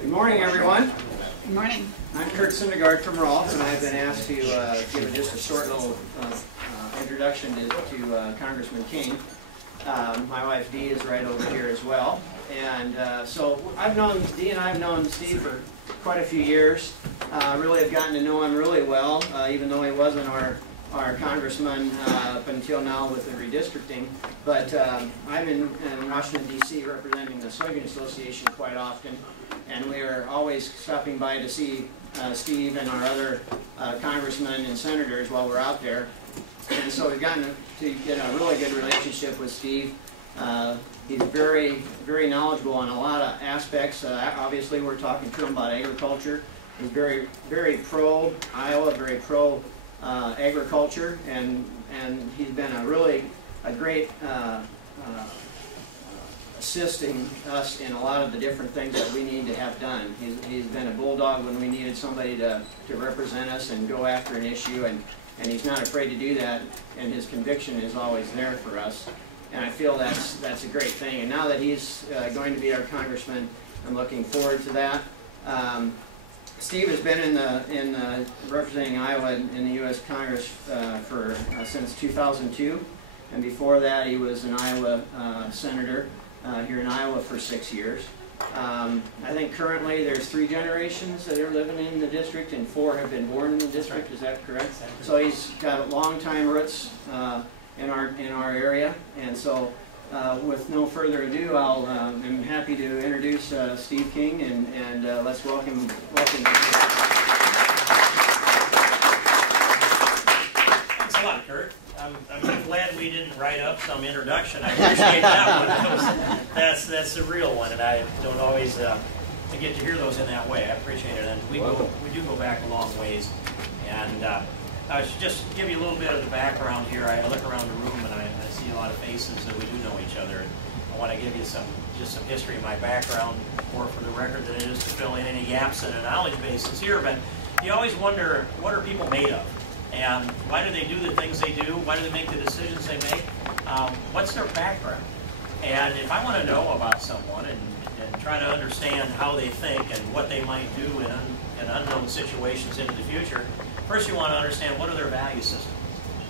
Good morning, everyone. Good morning. I'm Kurt Syndergaard from Rolfe, and I've been asked to give just a short little introduction to Congressman King. My wife Dee is right over here as well. And so Dee and I have known Steve for quite a few years. Really have gotten to know him really well, even though he wasn't our congressman up until now with the redistricting. But I'm in Washington, D.C. representing the Soybean Association quite often, and we are always stopping by to see Steve and our other congressmen and senators while we're out there. And so we've gotten to get a really good relationship with Steve. He's very, very knowledgeable on a lot of aspects. Obviously, we're talking to him about agriculture. He's very, very pro Iowa, very pro agriculture, and he's been a great assisting us in a lot of the different things that we need to have done. He's been a bulldog when we needed somebody to represent us and go after an issue, and he's not afraid to do that, and his conviction is always there for us. And I feel that's a great thing. And now that he's going to be our congressman, I'm looking forward to that. Steve has been in representing Iowa in the U.S. Congress since 2002, and before that he was an Iowa senator here in Iowa for 6 years. I think currently there's 3 generations that are living in the district, and 4 have been born in the district. Is that correct? So he's got long-time roots in our area, and so with no further ado, I'm happy to introduce Steve King, and let's welcome him. Thanks a lot, Kurt. I'm glad we didn't write up some introduction. I appreciate that one. That's a real one, and I don't always get to hear those in that way. I appreciate it, and we do go back a long ways. And I should just give you a little bit of the background here. I look around the room and I see a lot of faces that we do know each other. And I want to give you just some history of my background, more for the record than it is to fill in any gaps in a knowledge basis here. But you always wonder, what are people made of? And why do they do the things they do? Why do they make the decisions they make? What's their background? And if I want to know about someone and try to understand how they think and what they might do in unknown situations into the future, first you want to understand what are their value system,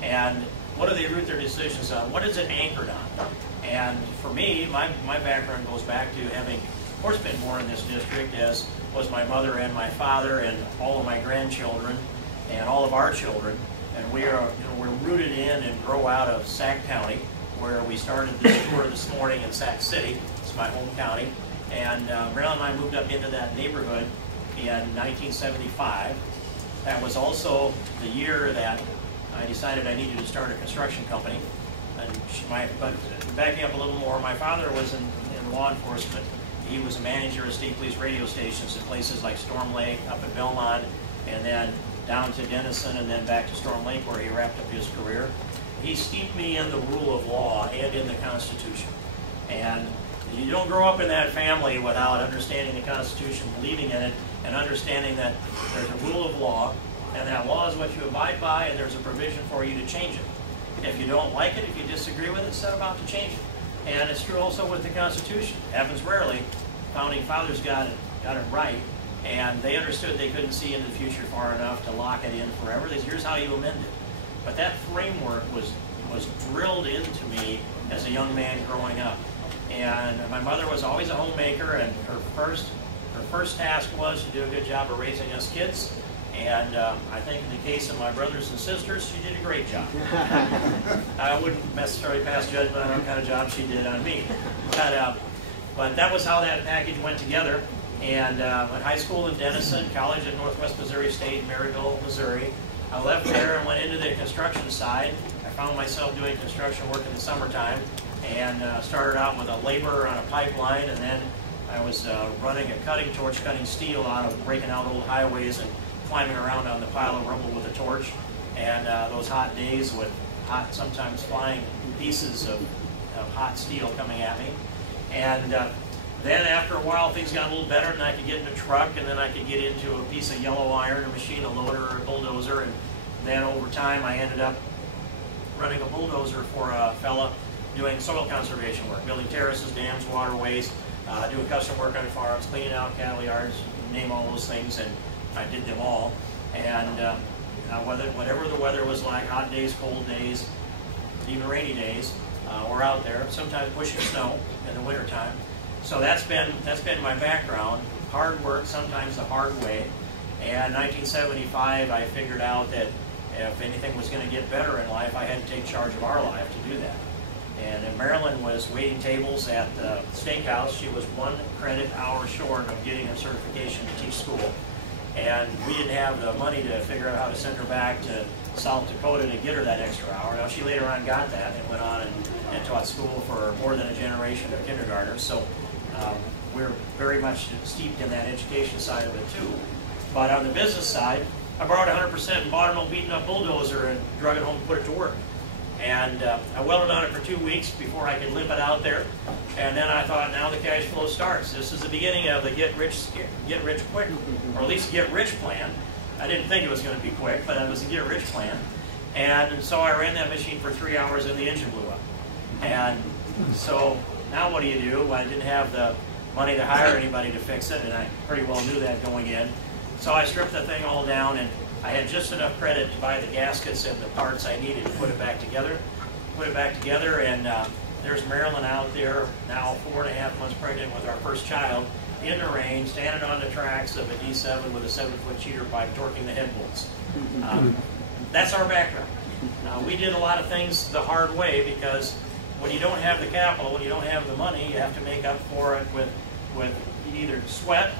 and what do they root their decisions on, what is it anchored on. And for me, my background goes back to having, of course, been born in this district, as was my mother and my father and all of my grandchildren and all of our children. And we're rooted in and grow out of Sac County, where we started this tour this morning in Sac City. It's my home county. And Marilyn and I moved up into that neighborhood in 1975. That was also the year that I decided I needed to start a construction company. But backing up a little more, my father was in law enforcement. He was a manager of state police radio stations in places like Storm Lake, up at Belmont, and then down to Denison, and then back to Storm Lake, where he wrapped up his career. He steeped me in the rule of law and in the Constitution. And you don't grow up in that family without understanding the Constitution, believing in it, and understanding that there's a rule of law, and that law is what you abide by, and there's a provision for you to change it. If you don't like it, if you disagree with it, set about to change it. And it's true also with the Constitution. It happens rarely. Founding fathers got it right, and they understood they couldn't see into the future far enough to lock it in forever. They said, here's how you amend it. But that framework was drilled into me as a young man growing up. And my mother was always a homemaker, and her first task was to do a good job of raising us kids. And I think in the case of my brothers and sisters, she did a great job. I wouldn't necessarily pass judgment on what kind of job she did on me. But that was how that package went together. And went high school in Denison, college at Northwest Missouri State, Maryville, Missouri. I left there and went into the construction side. I found myself doing construction work in the summertime, and started out with a laborer on a pipeline, and then I was running a cutting torch, cutting steel out of breaking out old highways and climbing around on the pile of rubble with a torch. And those hot days with hot, sometimes flying pieces of hot steel coming at me. And then after a while things got a little better, and I could get in a truck, and then I could get into a piece of yellow iron, a machine, a loader, or a bulldozer. And then over time I ended up running a bulldozer for a fella doing soil conservation work, building terraces, dams, waterways, doing custom work on farms, cleaning out cattle yards, name all those things, and I did them all. And whatever the weather was like, hot days, cold days, even rainy days, we're out there, sometimes pushing snow in the wintertime. So that's been my background. Hard work, sometimes the hard way. And in 1975, I figured out that if anything was going to get better in life, I had to take charge of our life to do that. And Marilyn was waiting tables at the steakhouse. She was 1 credit hour short of getting a certification to teach school. And we didn't have the money to figure out how to send her back to South Dakota to get her that extra hour. Now, she later on got that and went on and taught school for more than a generation of kindergartners. So we're very much steeped in that education side of it too. But on the business side, I borrowed 100% and bought an old beaten up bulldozer and drug it home and put it to work. And I welded on it for 2 weeks before I could limp it out there. And then I thought, now the cash flow starts. This is the beginning of the get rich quick, or at least get rich plan. I didn't think it was going to be quick, but it was a get rich plan. And so I ran that machine for 3 hours and the engine blew up. And so now what do? Well, I didn't have the money to hire anybody to fix it, and I pretty well knew that going in. So I stripped the thing all down, and I had just enough credit to buy the gaskets and the parts I needed to put it back together. And there's Marilyn out there, now 4.5 months pregnant with our first child, in the rain, standing on the tracks of a D7 with a 7-foot cheater pipe, torquing the head bolts. That's our background. We did a lot of things the hard way, because when you don't have the capital, when you don't have the money, you have to make up for it with either sweat,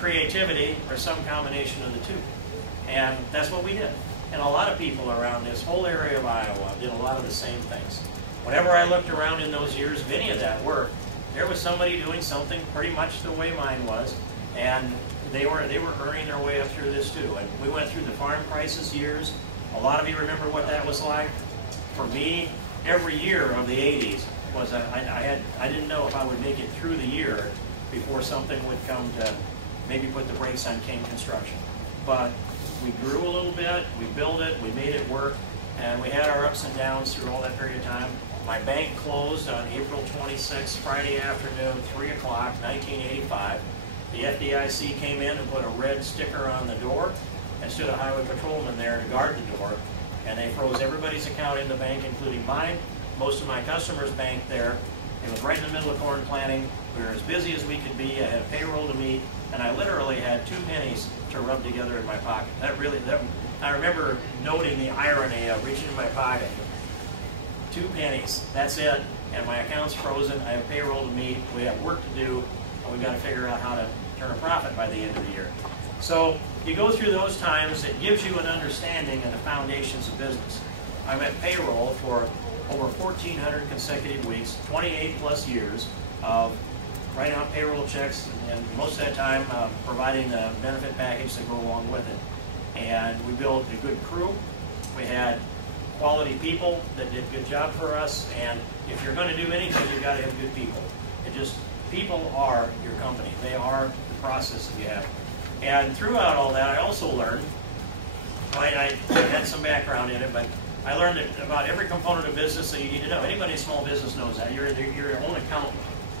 creativity, or some combination of the two. And that's what we did. And a lot of people around this whole area of Iowa did a lot of the same things. Whenever I looked around in those years of any of that work, there was somebody doing something pretty much the way mine was, and they were earning their way up through this too. And we went through the farm crisis years. A lot of you remember what that was like. For me, every year of the 80s was I didn't know if I would make it through the year before something would come to maybe put the brakes on King Construction. But we grew a little bit, we built it, we made it work, and we had our ups and downs through all that period of time. My bank closed on April 26th, Friday afternoon, 3 o'clock, 1985. The FDIC came in and put a red sticker on the door, and stood a highway patrolman there to guard the door, and they froze everybody's account in the bank, including mine, most of my customers' bank there. It was right in the middle of corn planting. We were as busy as we could be. I had a payroll to meet, and I literally had 2 pennies to rub together in my pocket. I remember noting the irony of reaching in my pocket. 2 pennies, that's it, and my account's frozen. I have payroll to meet. We have work to do, and we've got to figure out how to turn a profit by the end of the year. So you go through those times, it gives you an understanding of the foundations of business. I'm at payroll for over 1,400 consecutive weeks, 28 plus years of writing out payroll checks, and most of that time providing the benefit package to go along with it. And we built a good crew. We had quality people that did a good job for us, and if you're going to do anything, you've got to have good people. People are your company. They are the process that you have. And throughout all that, I also learned, I had some background in it, but I learned about every component of business that you need to know. Anybody in small business knows that. You're your own accountant.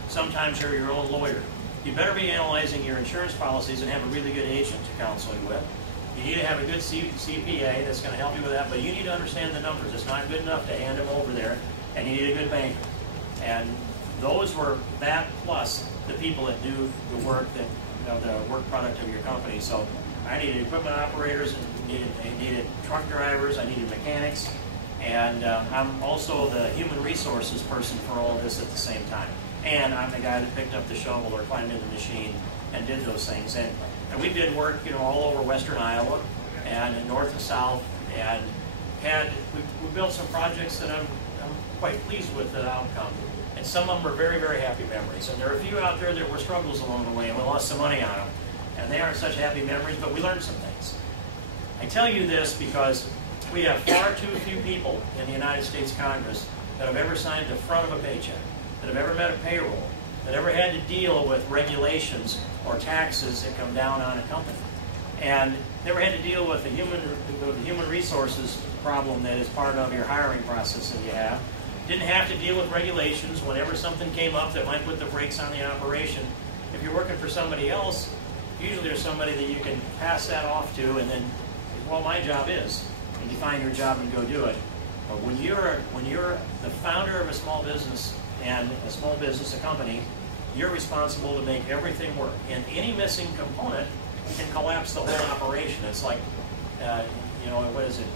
Sometimes you're your own lawyer. You better be analyzing your insurance policies and have a really good agent to counsel you with. You need to have a good CPA that's going to help you with that, but you need to understand the numbers. It's not good enough to hand them over there, and you need a good banker. And those were that plus the people that do the work that, the work product of your company. So I needed equipment operators, and I needed truck drivers, I needed mechanics, and I'm also the human resources person for all of this at the same time. And I'm the guy that picked up the shovel or climbed in the machine and did those things. And we did work, all over western Iowa and in north and south, and we built some projects that I'm quite pleased with the outcome. And some of them are very, very happy memories. And there are a few out there that were struggles along the way, and we lost some money on them. And they aren't such happy memories, but we learned some things. I tell you this because we have far too few people in the United States Congress that have ever signed the front of a paycheck, that have ever met a payroll, that ever had to deal with regulations or taxes that come down on a company, and never had to deal with the human resources problem that is part of your hiring process that you have. Didn't have to deal with regulations whenever something came up that might put the brakes on the operation. If you're working for somebody else, usually there's somebody that you can pass that off to, and then, well, my job is, and you find your job and go do it. But when you're the founder of a small business and a company, you're responsible to make everything work. And any missing component can collapse the whole operation. It's like, what is it?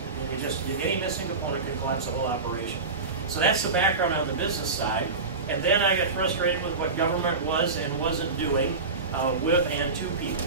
Any missing component can collapse the whole operation. So that's the background on the business side. And then I got frustrated with what government was and wasn't doing with and to people.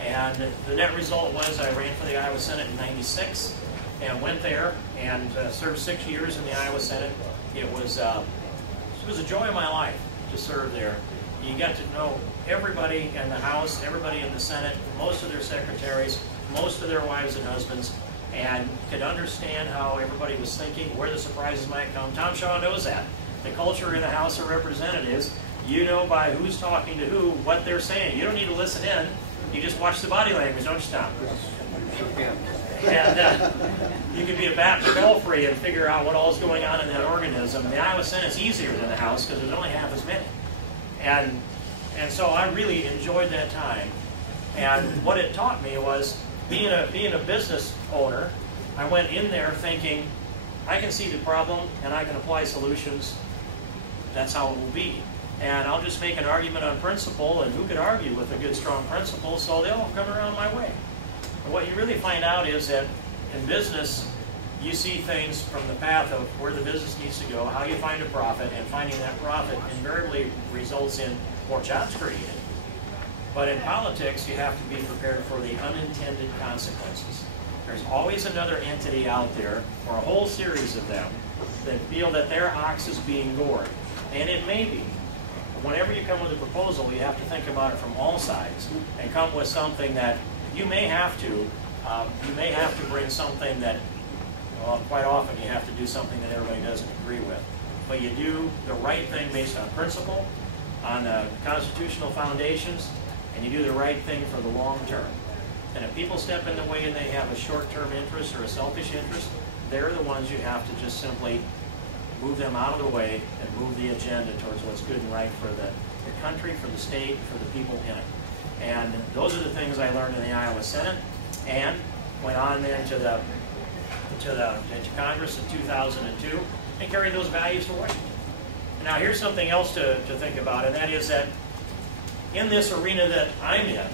And the net result was I ran for the Iowa Senate in '96 and went there and served 6 years in the Iowa Senate. It was a joy of my life to serve there. You got to know everybody in the House, everybody in the Senate, most of their secretaries, most of their wives and husbands, and could understand how everybody was thinking, where the surprises might come. Tom Shaw knows that. The culture in the House of Representatives, you know by who's talking to who, what they're saying. You don't need to listen in. You just watch the body language, don't you, Tom? And you can be a bat in the belfry and figure out what all's going on in that organism. The Iowa Senate's easier than the House because there's only half as many. And so I really enjoyed that time. And what it taught me was being a business owner. I went in there thinking, I can see the problem and I can apply solutions. That's how it will be. And I'll just make an argument on principle, and who could argue with a good, strong principle, so they'll come around my way. And what you really find out is that in business, you see things from the path of where the business needs to go, how you find a profit, and finding that profit invariably results in more jobs created. But in politics, you have to be prepared for the unintended consequences. There's always another entity out there, or a whole series of them, that feel that their ox is being gored. And it may be. Whenever you come with a proposal, you have to think about it from all sides and come with something that you may have to bring something that, well, quite often you have to do something that everybody doesn't agree with. But you do the right thing based on principle, on constitutional foundations, and you do the right thing for the long term. And if people step in the way and they have a short-term interest or a selfish interest, they're the ones you have to just simply move them out of the way and move the agenda towards what's good and right for the country, for the state, for the people in it. And those are the things I learned in the Iowa Senate, and went on then to Congress in 2002 and carried those values to Washington. Now here's something else to think about, and that is that in this arena that I'm in,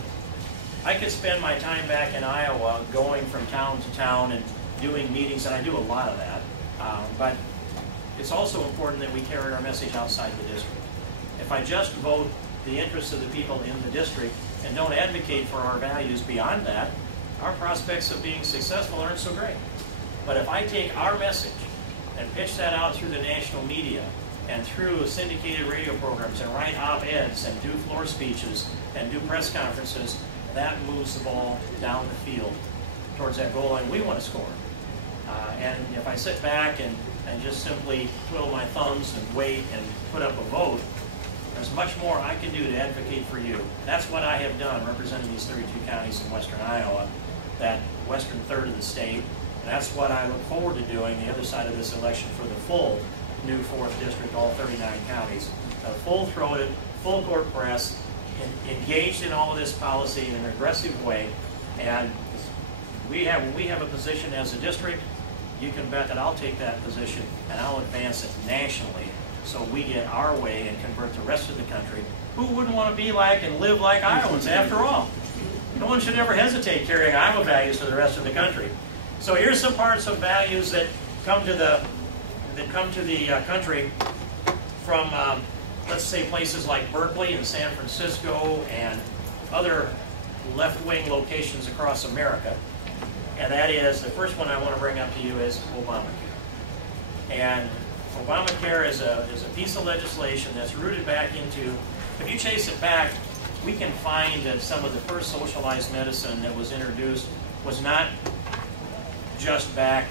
I could spend my time back in Iowa going from town to town and doing meetings, and I do a lot of that, but it's also important that we carry our message outside the district. If I just vote the interests of the people in the district and don't advocate for our values beyond that, our prospects of being successful aren't so great. But if I take our message and pitch that out through the national media and through syndicated radio programs and write op-eds and do floor speeches and do press conferences, that moves the ball down the field towards that goal line we want to score. And if I sit back and just simply twiddle my thumbs and wait and put up a vote, there's much more I can do to advocate for you. That's what I have done representing these 32 counties in western Iowa, that western third of the state. And that's what I look forward to doing the other side of this election for the full new 4th district, all 39 counties. A full-throated, full-court press, engaged in all of this policy in an aggressive way. And when we have a position as a district, you can bet that I'll take that position and I'll advance it nationally so we get our way and convert the rest of the country. Who wouldn't want to be like and live like Iowans after all? No one should ever hesitate carrying Iowa values to the rest of the country. So here's some parts of values that come to the country from, let's say, places like Berkeley and San Francisco and other left-wing locations across America. and that is, the first one I want to bring up to you is Obamacare. And Obamacare is a piece of legislation that's rooted back into, if you chase it back, we can find that some of the first socialized medicine that was introduced was not just back,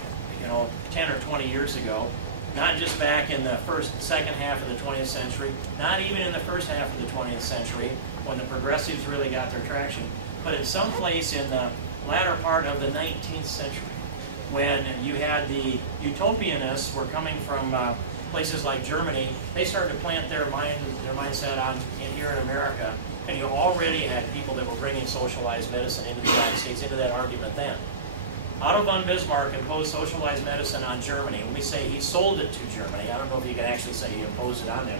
10 or 20 years ago, not just back in the second half of the 20th century, not even in the first half of the 20th century when the progressives really got their traction, but at some place in the latter part of the 19th century when you had the utopianists were coming from places like Germany. They started to plant their mindset on here in America, and you already had people that were bringing socialized medicine into the United States, into that argument then. Otto von Bismarck imposed socialized medicine on Germany. When we say he sold it to Germany, I don't know if you can actually say he imposed it on them,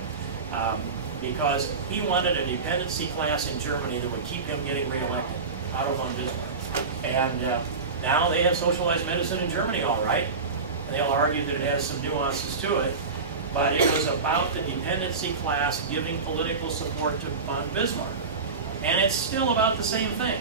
because he wanted a dependency class in Germany that would keep him getting reelected, Otto von Bismarck. And now they have socialized medicine in Germany, all right, and they'll argue that it has some nuances to it, but it was about the dependency class giving political support to von Bismarck. And it's still about the same thing.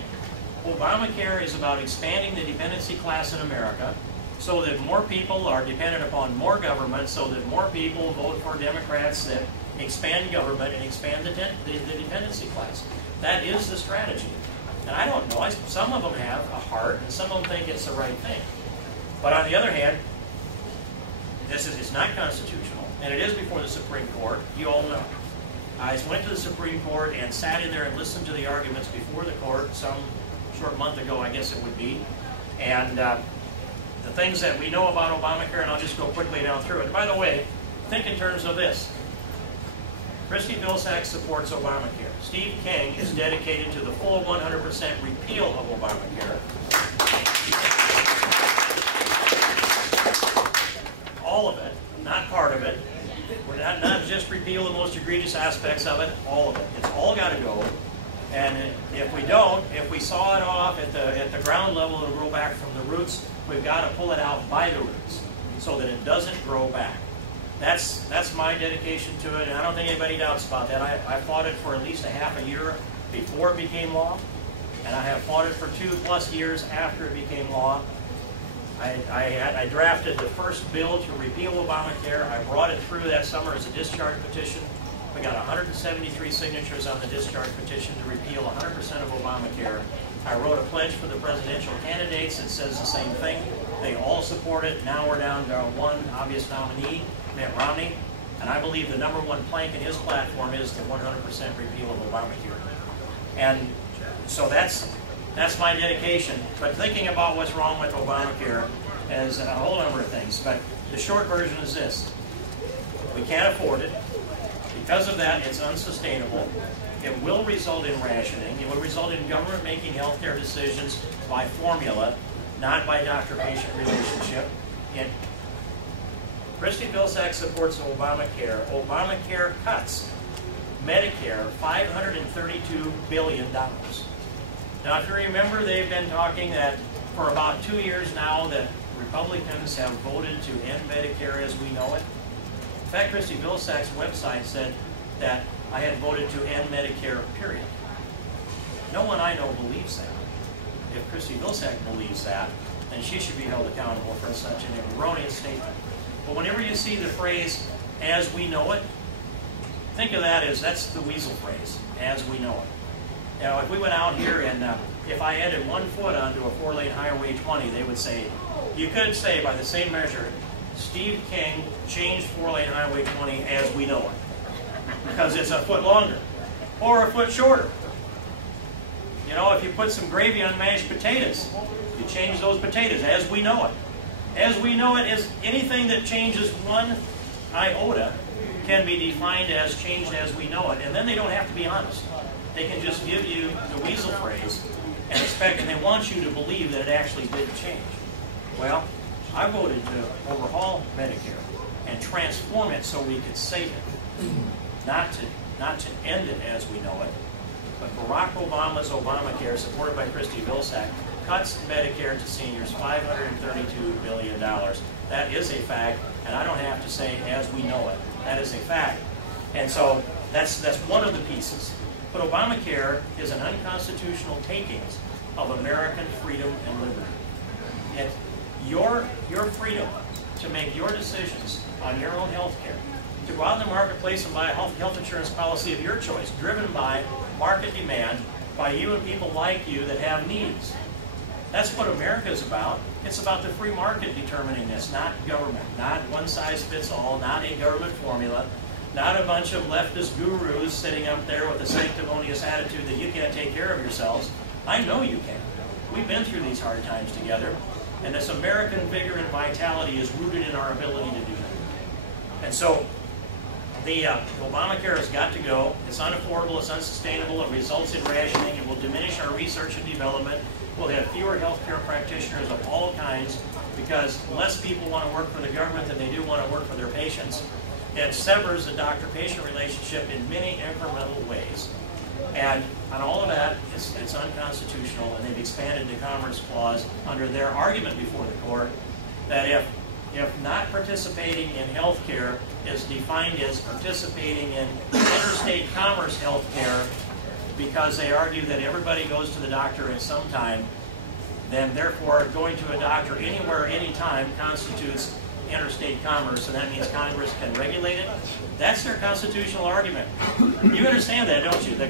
Obamacare is about expanding the dependency class in America so that more people are dependent upon more government, so that more people vote for Democrats that expand government and expand the dependency class. That is the strategy. And I don't know, some of them have a heart and some of them think it's the right thing. But on the other hand, it's not constitutional, and it is before the Supreme Court. You all know. I went to the Supreme Court and sat in there and listened to the arguments before the court some short month ago, I guess it would be. And the things that we know about Obamacare, and I'll just go quickly down through it. And by the way, think in terms of this. Christy Vilsack supports Obamacare. Steve King is dedicated to the full 100% repeal of Obamacare. All of it, not part of it. We're not just repeal the most egregious aspects of it, all of it. It's all got to go. And if we don't, if we saw it off at the ground level, it'll grow back from the roots. We've got to pull it out by the roots so that it doesn't grow back. That's my dedication to it, and I don't think anybody doubts about that. I fought it for at least a half a year before it became law, and I have fought it for 2+ years after it became law. I drafted the first bill to repeal Obamacare. I brought it through that summer as a discharge petition. We got 173 signatures on the discharge petition to repeal 100% of Obamacare. I wrote a pledge for the presidential candidates that says the same thing. They all support it. Now we're down to one obvious nominee, Mitt Romney, and I believe the #1 plank in his platform is the 100% repeal of Obamacare. And so that's my dedication. But thinking about what's wrong with Obamacare is a whole number of things. But the short version is this. We can't afford it. Because of that, it's unsustainable. It will result in rationing. It will result in government making healthcare decisions by formula, not by doctor-patient relationship. Christy Vilsack supports Obamacare. Obamacare cuts Medicare $532 billion. Now, if you remember, they've been talking that for about 2 years now that Republicans have voted to end Medicare as we know it. In fact, Christy Vilsack's website said that I had voted to end Medicare, period. No one I know believes that. If Christy Vilsack believes that, then she should be held accountable for such an erroneous statement. But whenever you see the phrase, as we know it, think of that as, that's the weasel phrase, as we know it. Now, if we went out here and if I added 1 foot onto a 4-lane Highway 20, they would say, you could say by the same measure, Steve King changed 4-lane Highway 20 as we know it. Because it's a foot longer, or a foot shorter. You know, if you put some gravy on mashed potatoes, you change those potatoes as we know it. As we know it is anything that changes 1 iota can be defined as changed as we know it. And then they don't have to be honest. They can just give you the weasel phrase and expect, and they want you to believe that it actually didn't change. Well, I voted to overhaul Medicare and transform it so we could save it. Not to end it as we know it. But Barack Obama's Obamacare, supported by Christy Vilsack, cuts Medicare to seniors $532 billion. That is a fact, and I don't have to say as we know it. That is a fact. And so that's one of the pieces. But Obamacare is an unconstitutional takings of American freedom and liberty. It's your freedom to make your decisions on your own health care, to go out in the marketplace and buy a health insurance policy of your choice, driven by market demand, by you and people like you that have needs. That's what America is about. It's about the free market determining this, not government, not one size fits all, not a government formula, not a bunch of leftist gurus sitting up there with a sanctimonious attitude that you can't take care of yourselves. I know you can. We've been through these hard times together, and this American vigor and vitality is rooted in our ability to do that. And so, the Obamacare has got to go. It's unaffordable, it's unsustainable, it results in rationing, it will diminish our research and development. We'll have fewer healthcare practitioners of all kinds because less people want to work for the government than they do want to work for their patients. It severs the doctor-patient relationship in many incremental ways. And on all of that, it's unconstitutional, and they've expanded the Commerce Clause under their argument before the court that if not participating in health care is defined as participating in interstate commerce health care, because they argue that everybody goes to the doctor at some time, then therefore going to a doctor anywhere, anytime constitutes interstate commerce, and that means Congress can regulate it. That's their constitutional argument. You understand that, don't you? The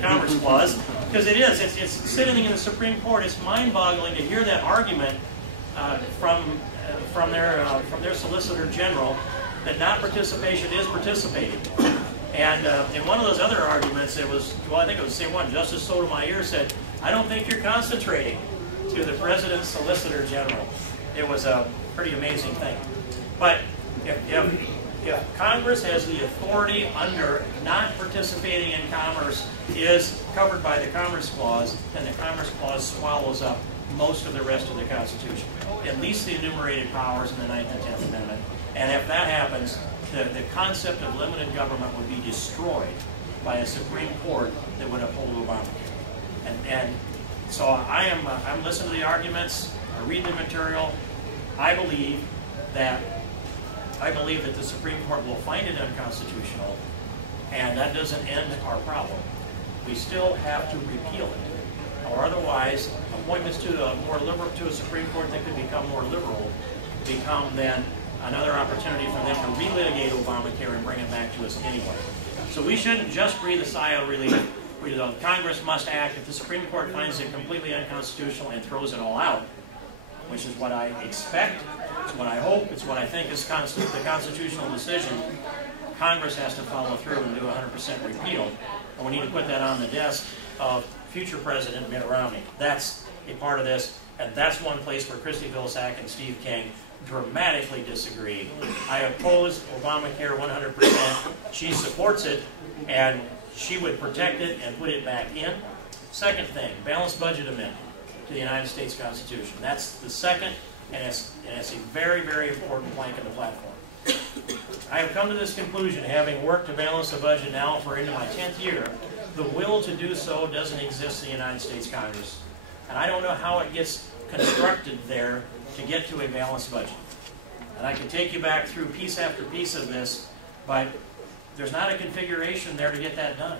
Commerce Clause, because it is. It's sitting in the Supreme Court. It's mind-boggling to hear that argument from their Solicitor General that not participation is participating. And in one of those other arguments, it was, well, I think it was the same one. Justice Sotomayor said, "I don't think you're concentrating," to the President's Solicitor General. It was a pretty amazing thing. But if Congress has the authority under not participating in commerce is covered by the Commerce Clause, then the Commerce Clause swallows up most of the rest of the Constitution, at least the enumerated powers in the 9th and 10th Amendment. And if that happens, the concept of limited government would be destroyed by a Supreme Court that would uphold Obamacare. And so I'm listening to the arguments, I read the material. I believe that the Supreme Court will find it unconstitutional, and that doesn't end our problem. We still have to repeal it, or otherwise appointments to a Supreme Court that could become more liberal become then another opportunity for them to relitigate Obamacare and bring it back to us anyway. So we shouldn't just breathe a sigh of relief. Congress must act. If the Supreme Court finds it completely unconstitutional and throws it all out, which is what I expect, it's what I hope, it's what I think is the constitutional decision, Congress has to follow through and do 100% repeal. And we need to put that on the desk of future President Mitt Romney. That's a part of this, and that's one place where Christy Vilsack and Steve King dramatically disagree. I oppose Obamacare 100%. She supports it, and she would protect it and put it back in. Second thing, balanced budget amendment to the United States Constitution. That's the second, and it's a very, very important plank in the platform. I have come to this conclusion, having worked to balance the budget now for into my 10th year. The will to do so doesn't exist in the United States Congress. And I don't know how it gets constructed there to get to a balanced budget. And I can take you back through piece after piece of this, but there's not a configuration there to get that done.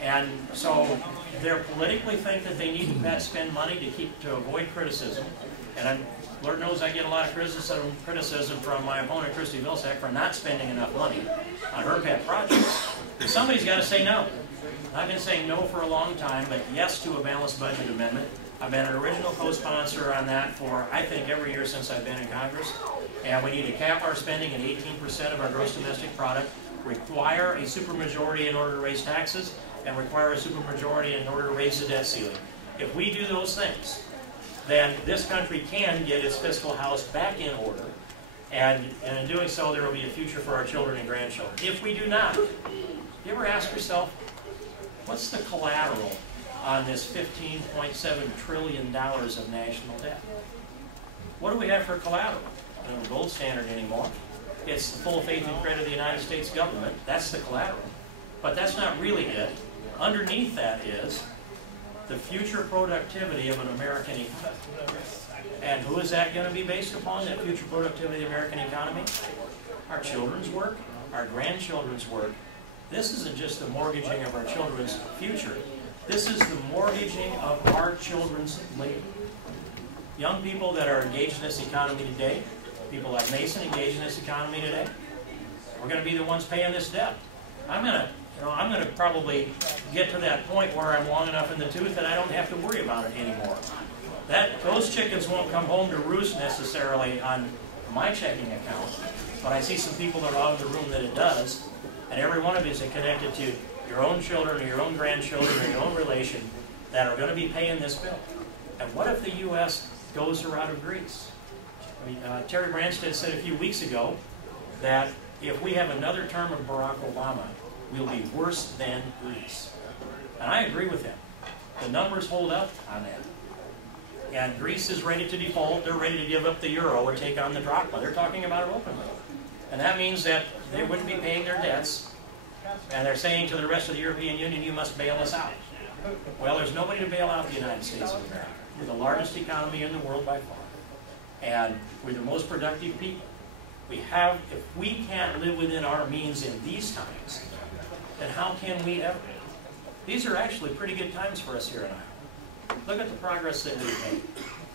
And so they politically think that they need to spend money to avoid criticism. And Lord knows I get a lot of criticism from my opponent, Christy Vilsack, for not spending enough money on her pet projects. Somebody's got to say no. I've been saying no for a long time, but yes to a balanced budget amendment. I've been an original co-sponsor on that for, I think, every year since I've been in Congress. And we need to cap our spending at 18% of our gross domestic product, require a supermajority in order to raise taxes, and require a supermajority in order to raise the debt ceiling. If we do those things, then this country can get its fiscal house back in order, and in doing so, there will be a future for our children and grandchildren. If we do not, you ever ask yourself, what's the collateral on this $15.7 trillion of national debt? What do we have for collateral? I don't know, gold standard anymore. It's the full faith and credit of the United States government. That's the collateral. But that's not really it. Underneath that is the future productivity of an American economy. And who is that going to be based upon, that future productivity of the American economy? Our children's work, our grandchildren's work. This isn't just the mortgaging of our children's future. This is the mortgaging of our children's labor. young people that are engaged in this economy today, people like Mason engaged in this economy today, we're going to be the ones paying this debt. I'm going to probably get to that point where I'm long enough in the tooth that I don't have to worry about it anymore. Those chickens won't come home to roost necessarily on my checking account, but I see some people that are out of the room that it does, and every one of you is connected to your own children or your own grandchildren or your own relation that are going to be paying this bill. And what if the U.S. goes the route of Greece? Terry Branstad said a few weeks ago that if we have another term of Barack Obama, we'll be worse than Greece. And I agree with him. The numbers hold up on that. And Greece is ready to default. They're ready to give up the euro or take on the drachma. They're talking about it openly. And that means that they wouldn't be paying their debts. And they're saying to the rest of the European Union, you must bail us out. Well, there's nobody to bail out the United States of America. We're the largest economy in the world by far. And we're the most productive people. If we can't live within our means in these times, then how can we ever? These are actually pretty good times for us here in Iowa. Look at the progress that we've made.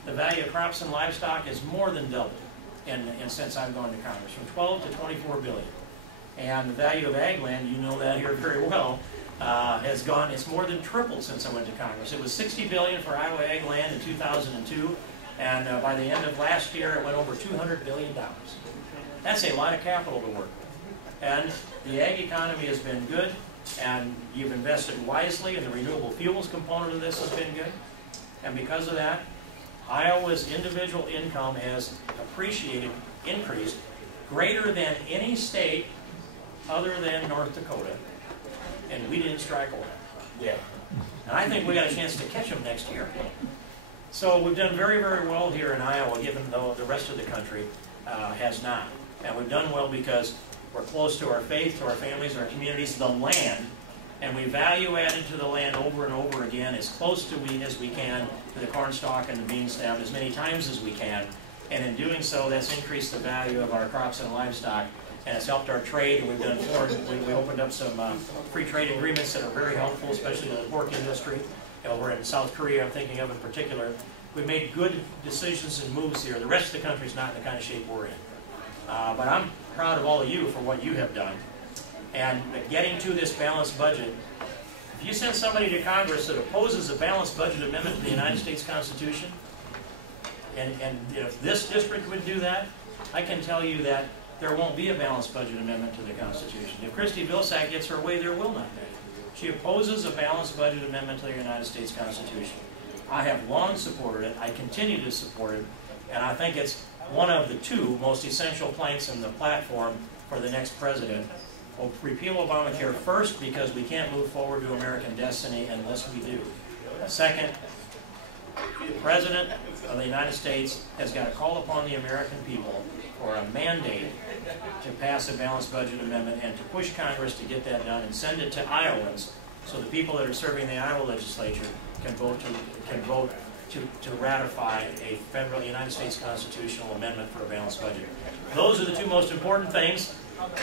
The value of crops and livestock has more than doubled since I've gone to Congress, from 12 to 24 billion. And the value of ag land, you know that here very well, it's more than tripled since I went to Congress. It was 60 billion for Iowa ag land in 2002, and by the end of last year, it went over $200 billion. That's a lot of capital to work with. And the ag economy has been good, and you've invested wisely, and the renewable fuels component of this has been good. And because of that, Iowa's individual income has increased greater than any state other than North Dakota, and we didn't strike oil. Yeah. And I think we got a chance to catch them next year. So we've done very, very well here in Iowa, given though the rest of the country has not. And we've done well because we're close to our faith, to our families, our communities, the land, and we value added to the land over and over again, as close to as we can to the corn stalk and the bean stem as many times as we can. And in doing so, that's increased the value of our crops and livestock, and it's helped our trade. And we've done we opened up some free trade agreements that are very helpful, especially to the pork industry. Over in South Korea, I'm thinking of in particular. We've made good decisions and moves here. The rest of the country's not in the kind of shape we're in. But I'm proud of all of you for what you have done. And getting to this balanced budget, if you send somebody to Congress that opposes a balanced budget amendment to the United States Constitution, and if this district would do that, I can tell you that there won't be a balanced budget amendment to the Constitution. If Christy Vilsack gets her way, there will not be. She opposes a balanced budget amendment to the United States Constitution. I have long supported it. I continue to support it. And I think it's one of the two most essential planks in the platform for the next president. We'll repeal Obamacare first because we can't move forward to American destiny unless we do. Second, the President of the United States has got to call upon the American people for a mandate to pass a balanced budget amendment and to push Congress to get that done and send it to Iowans so the people that are serving the Iowa legislature can vote to ratify a federal United States constitutional amendment for a balanced budget. Those are the two most important things,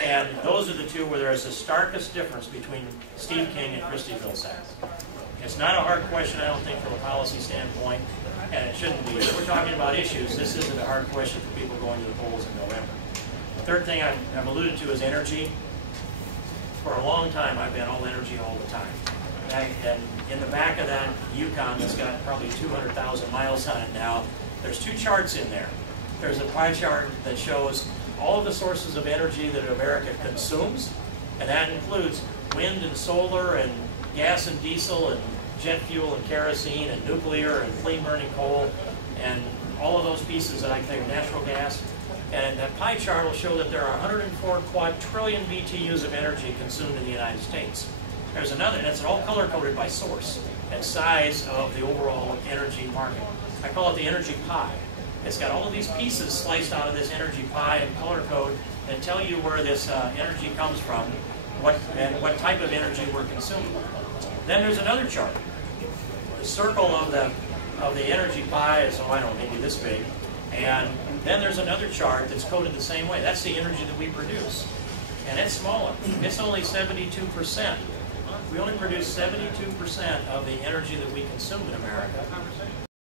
and those are the two where there is the starkest difference between Steve King and Christy Vilsack. It's not a hard question, I don't think, from a policy standpoint, and it shouldn't be. If we're talking about issues, this isn't a hard question for people going to the polls in November. The third thing I've alluded to is energy. For a long time, I've been all energy all the time. And in the back of that Yukon that's got probably 200,000 miles on it now, there's two charts in there. There's a pie chart that shows all of the sources of energy that America consumes, and that includes wind and solar and gas and diesel and jet fuel and kerosene and nuclear and clean-burning coal and all of those pieces that I think natural gas. And that pie chart will show that there are 104 quadrillion BTUs of energy consumed in the United States. There's another, and it's all color-coded by source and size of the overall energy market. I call it the energy pie. It's got all of these pieces sliced out of this energy pie and color code that tell you where this energy comes from, what type of energy we're consuming. Then there's another chart. The circle of the energy pie is, oh, I don't know, maybe this big. And then there's another chart that's coded the same way. That's the energy that we produce. And it's smaller. It's only 72%. We only produce 72% of the energy that we consume in America.